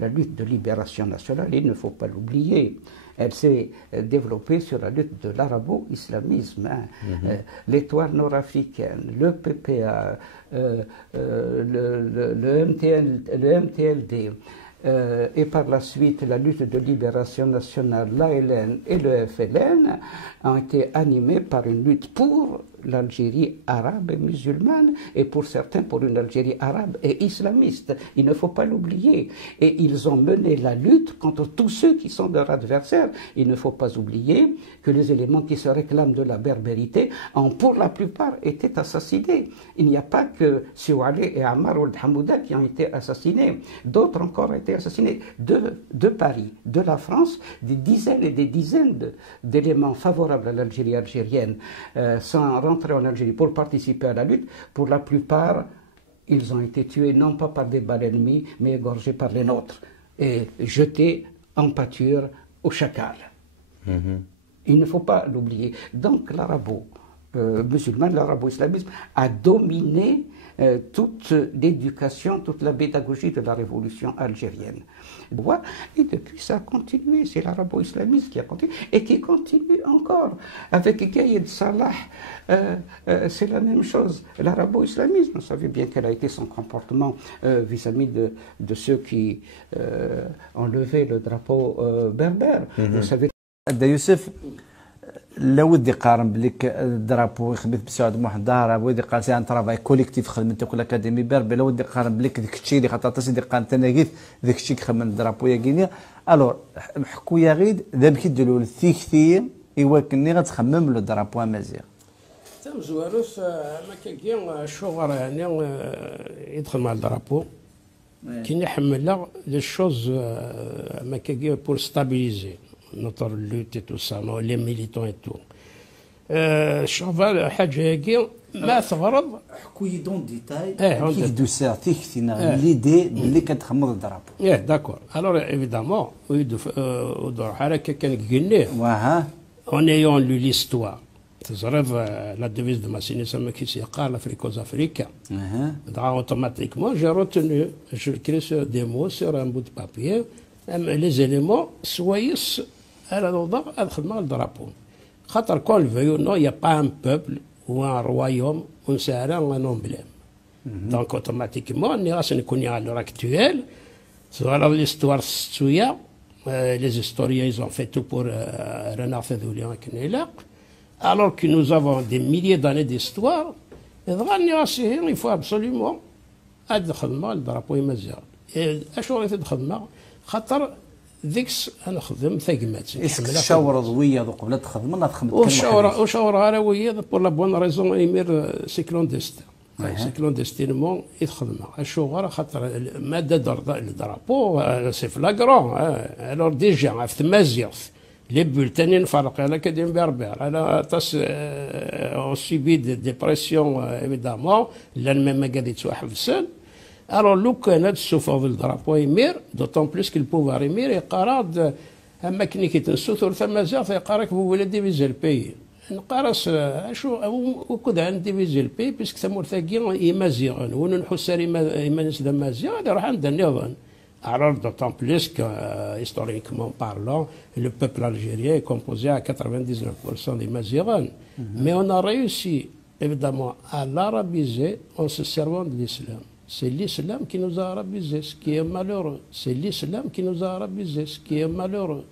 la lutte de libération nationale, il ne faut pas l'oublier. Elle s'est développée sur la lutte de l'arabo-islamisme, l'étoile nord-africaine, le PPA, le MTLD, et par la suite la lutte de libération nationale, l'ALN et le FLN, ont été animés par une lutte pour l'Algérie arabe et musulmane, et pour certains pour une Algérie arabe et islamiste. Il ne faut pas l'oublier. Et ils ont mené la lutte contre tous ceux qui sont leurs adversaires. Il ne faut pas oublier que les éléments qui se réclament de la berbérité ont pour la plupart été assassinés. Il n'y a pas que Sioualé et Ammar Ould Hamouda qui ont été assassinés. D'autres encore ont été assassinés de Paris, de la France, des dizaines et des dizaines d'éléments favorables à l'Algérie algérienne, sans rentrer en Algérie pour participer à la lutte. Pour la plupart, ils ont été tués non pas par des balles ennemies, mais égorgés par les nôtres et jetés en pâture aux chacals. Il ne faut pas l'oublier. Donc l'arabo-musulman, l'arabo-islamisme a dominé toute l'éducation, toute la pédagogie de la révolution algérienne. Et depuis, ça a continué. C'est l'arabo-islamisme qui a continué et qui continue encore. Avec Gaïd Salah, c'est la même chose. L'arabo-islamisme, vous savez bien quel a été son comportement vis-à-vis de ceux qui ont levé le drapeau berbère. Vous savez. Youssef, لا ودي قارن بليك الدرابو يخدم بسعود محمد دارب ودي قال سي ان ترافاي كوليكتيف خدمتك الاكاديمي بربي لا ودي قارن بليك داك الشيء اللي خاطر سيدي قال تناقيت داك الشيء كخدم الدرابو يا غينيا الور حكوا يا غيد ذا كيدلو الثيكثي يواكني غتخمم له الدرابو مزيان تم زواروس ما كاين الشغل يعني يدخل مع الدرابو كي نحمل له لي شوز ما كاين بور ستابيليزي notre lutte et tout ça, les militants et tout. شوف حاجه هيك ما تغرض حكوي دون ديتاي كيف دوسار تيكتينا ليدي اللي كتخمض الضرب داكور الوغ ايفيدامون ودور حركه كان قلناه واها اون ايون لو ليستوار تزرف لا ديفيز دو ماسيني سما كي سيقال افريكوز افريكا automatiquement j'ai retenu je crée sur des mots sur un bout de papier les éléments سويس على الوضع ادخل مع الدرابو خاطر كون فيو نو يا با ان بوبل ou un royaume ونسارا un emblème. Donc automatiquement ني راس نكون à l'heure actuelle sur l'histoire سويا les historiens ils ont fait tout pour Renard Fedoulian et Knelak alors que nous avons des milliers d'années d'histoire il faut absolument ادخل مع الدرابو يمزيغ اشو غادي تدخل مع خاطر ذيكس انا خدم ثقمات الشاور ضويه قبل تخدم انا تخدم وشاور هارويه بور لا بون ريزون يمير سيكلون ديستين سيكلون ديستينمون يخدم الشغل خاطر ماده الدرابو سي فلاغرون الور ديجا في تمازيغ لي بولتاني نفرق على كديم بربر على تاس او سيبي دي ديبرسيون ايفيدامون لان ما قادي توحفسن Alors, لو كان تسوفر الدرابو يمير دوطون بلوس كي البوفوار يمير يقارض اما كني كي تنسوثر ثم زاغ يقارك هو ولا ديفيزي البي نقارس شو وكذا عند ديفيزي البي بيسك ثمور ثاقي يمازيغن ونحو ساري يمانس ذا مازيغ هذا راح عند النظام Alors, d'autant plus que, historiquement parlant, le peuple algérien est composé à 99% des Mazirans. Mais on a réussi, évidemment, à l'arabiser en se servant de l'islam. C'est l'islam qui nous a arabisés, ce qui est malheureux. C'est l'islam qui nous a arabisés, ce qui est malheureux.